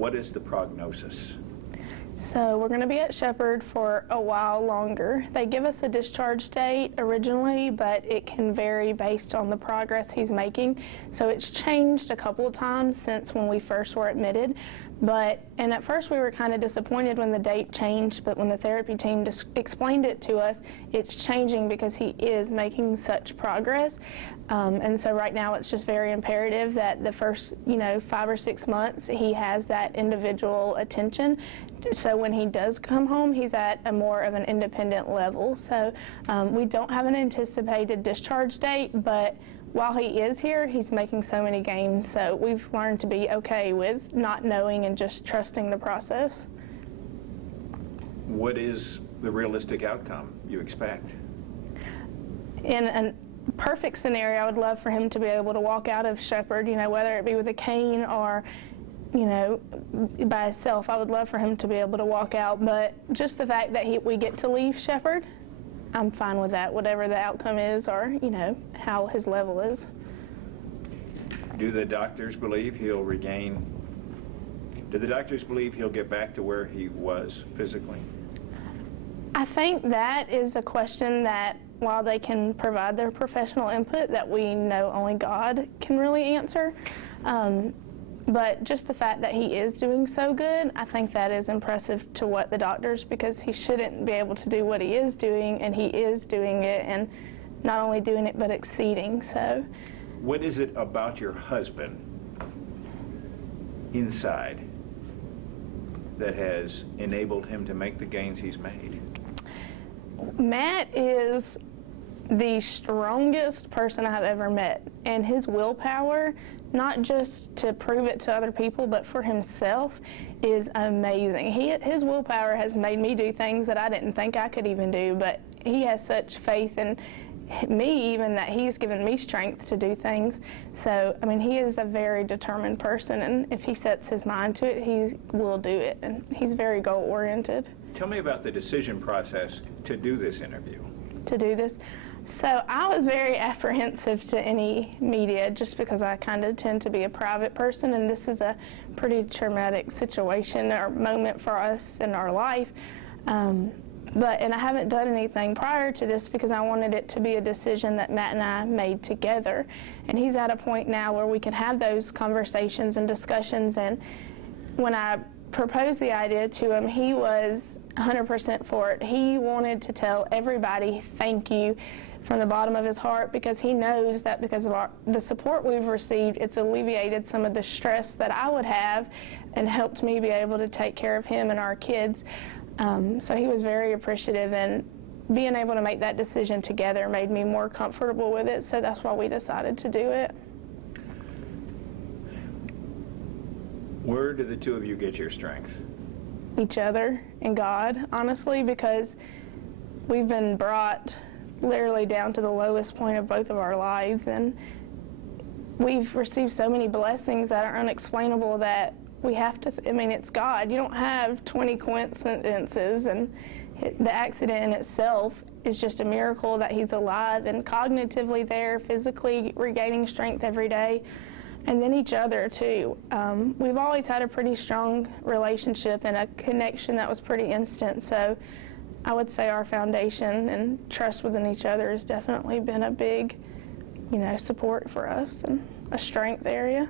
What is the prognosis? So we're going to be at Shepherd for a while longer. They give us a discharge date originally, but it can vary based on the progress he's making. So it's changed a couple of times since when we first were admitted. And at first we were kind of disappointed when the date changed, but when the therapy team explained it to us, it's changing because he is making such progress. And so right now it's just very imperative that the first, 5 or 6 months he has that individual attention. So when he does come home, he's at a more of an independent level. So we don't have an anticipated discharge date, but while he is here, he's making so many gains. So we've learned to be okay with not knowing and just trusting the process. What is the realistic outcome you expect? In a perfect scenario, I would love for him to be able to walk out of Shepherd, whether it be with a cane or by himself. I would love for him to be able to walk out, but just the fact that we get to leave Shepherd, I'm fine with that, whatever the outcome is or, how his level is. Do the doctors believe he'll get back to where he was physically? I think that is a question that, while they can provide their professional input, that we know only God can really answer. But just the fact that he is doing so good, I think that is impressive to what the doctors, because he shouldn't be able to do what he is doing, and he is doing it, and not only doing it, but exceeding. So, what is it about your husband inside that has enabled him to make the gains he's made? Matt is the strongest person I've ever met, and his willpower, not just to prove it to other people, but for himself, is amazing. His willpower has made me do things that I didn't think I could even do, but he has such faith in me even that he's given me strength to do things. So, he is a very determined person, and if he sets his mind to it, he will do it, and he's very goal-oriented. Tell me about the decision process to do this interview. To do this? So I was very apprehensive to any media just because I kind of tend to be a private person, and this is a pretty traumatic situation or moment for us in our life. And I haven't done anything prior to this because I wanted it to be a decision that Matt and I made together. And he's at a point now where we can have those conversations and discussions, and when I proposed the idea to him, he was 100% for it. He wanted to tell everybody thank you from the bottom of his heart, because he knows that because of the support we've received, it's alleviated some of the stress that I would have and helped me be able to take care of him and our kids. So he was very appreciative, and being able to make that decision together made me more comfortable with it, so that's why we decided to do it. Where do the two of you get your strength? Each other and God, honestly, because we've been brought literally down to the lowest point of both of our lives, and we've received so many blessings that are unexplainable that we have to, it's God. You don't have 20 coincidences, and the accident in itself is just a miracle that he's alive and cognitively there, physically regaining strength every day. And then each other, too. We've always had a pretty strong relationship and a connection that was pretty instant. So I would say our foundation and trust within each other has definitely been a big, support for us and a strength area.